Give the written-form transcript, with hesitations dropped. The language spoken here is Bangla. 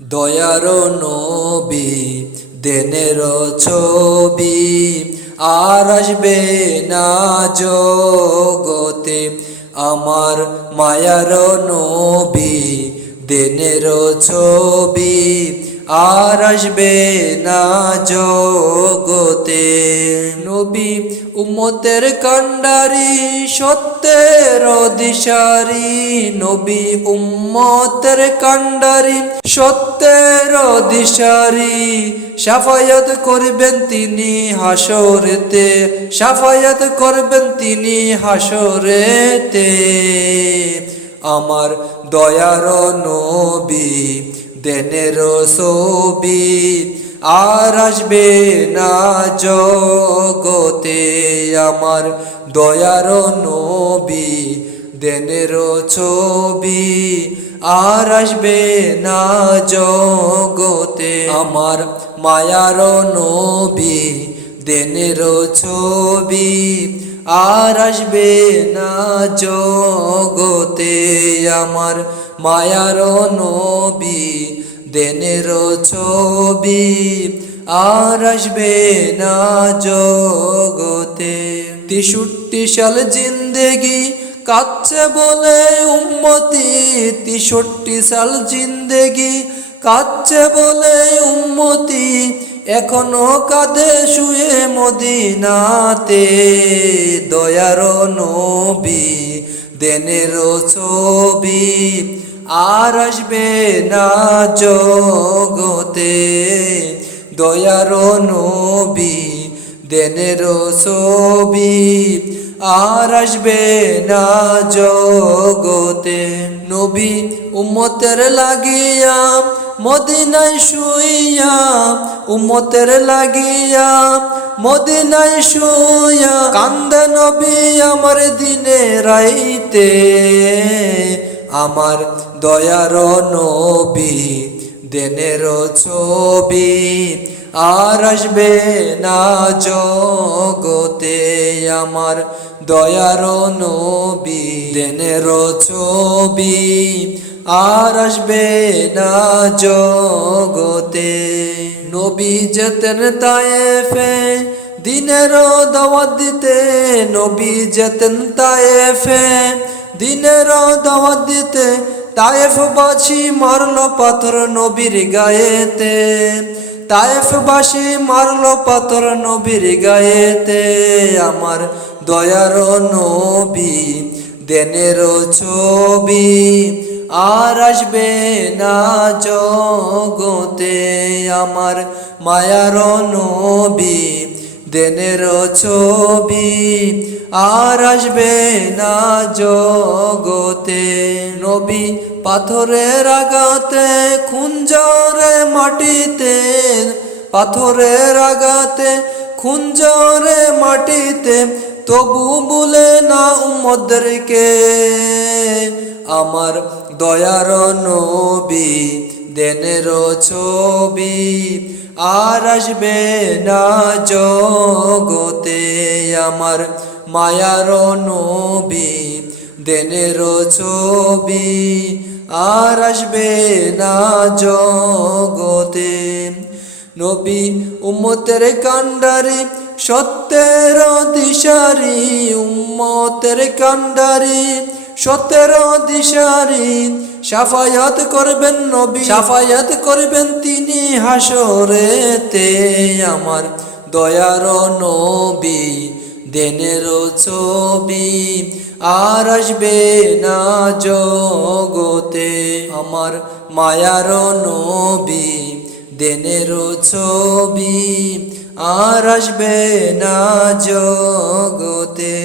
দয়ার নবী দেনের ছবি আর আসবে না জগতে। আমার মায়ার নবী দেনের ছবি আর আসবে না জগতে। নবী উম্মতের কান্ডারি সত্যের দিশারি, নবী উম্মতের কান্ডারি সত্যের দিশারি। শাফায়াত করবেন তিনি হাসরেতে, শাফায়াত করবেন তিনি হাসরেতে। আমার দয়ার নবী দেনের ছবি আর আসবে না জগতে। আমার দয়ার নবী দেনের ছবি আর আসবে না জগতে। আমার মায়ার নবী দেনের ছবি আর আসবে না জগতে। আমার মায়ার নবী দেনের ছবি আর আসবে না জগতে। 63 সাল জিন্দেগি কাচ্ছে বলে উম্মতি, 63 সাল জিন্দেগি কাচ্ছে বলে উম্মতি। এখনো কাঁদে শুয়ে মদিনাতে। দয়ার নবী দেনের ছবি আর আসবে না জগতে। দয়ার নবী দেনের ছবি আর আসবে না জগতে। নবী উম্মতের লাগিয়া মদিনায় শুইয়া, উম্মতের লাগিয়া মদিনায় শুইয়া কান্দে নবী আমার দিনে রাইতে। আমার দয়ার নবী দেনের ছবি আর আসবে না জগতে। আমার দয়ার নবী দেনের ছবি আর আসবে না জগতে। নবী যেতেন তায়েফে দিনের দাওয়াত দিতে, নবী যেতেন তায়েফে দিনের দাওয়াত দিতে। তায়েফবাসী মারলো পাথর নবীর গায়েতে, তায়েফবাসী মারলো পাথর নবীর গায়েতে। আমার দয়ার নবী দেনের ছবি আর আসবে না জগতে। আমার মায়ার নবী দেনের ছবি আর আসবে না জগতে। নবী পাথরের আঘাতে খুঞ্জরে মাটিতে, পাথরের আঘাতে খুঞ্জরে মাটিতে। তবু বলে না উম্মতদেরকে। আমার দয়ার নবী দেনের ছবি আর আসবে না জগতে। আমার মায়ার নবী দেনের ছবি আর আসবে না জগতে। নবী উম্মতের কান্ডারি সত্যের দিশারি, উম্মতের কান্ডারি সত্যের দিশারি। শাফায়াত করবেন নবী, শাফায়াত করবেন তিনি হাসরেতে। আমার দয়ার নবী দেনের ছবি আর আসবে না জগতে। আমার মায়ার নবী দেনের ছবি আর আসবে না জগতে।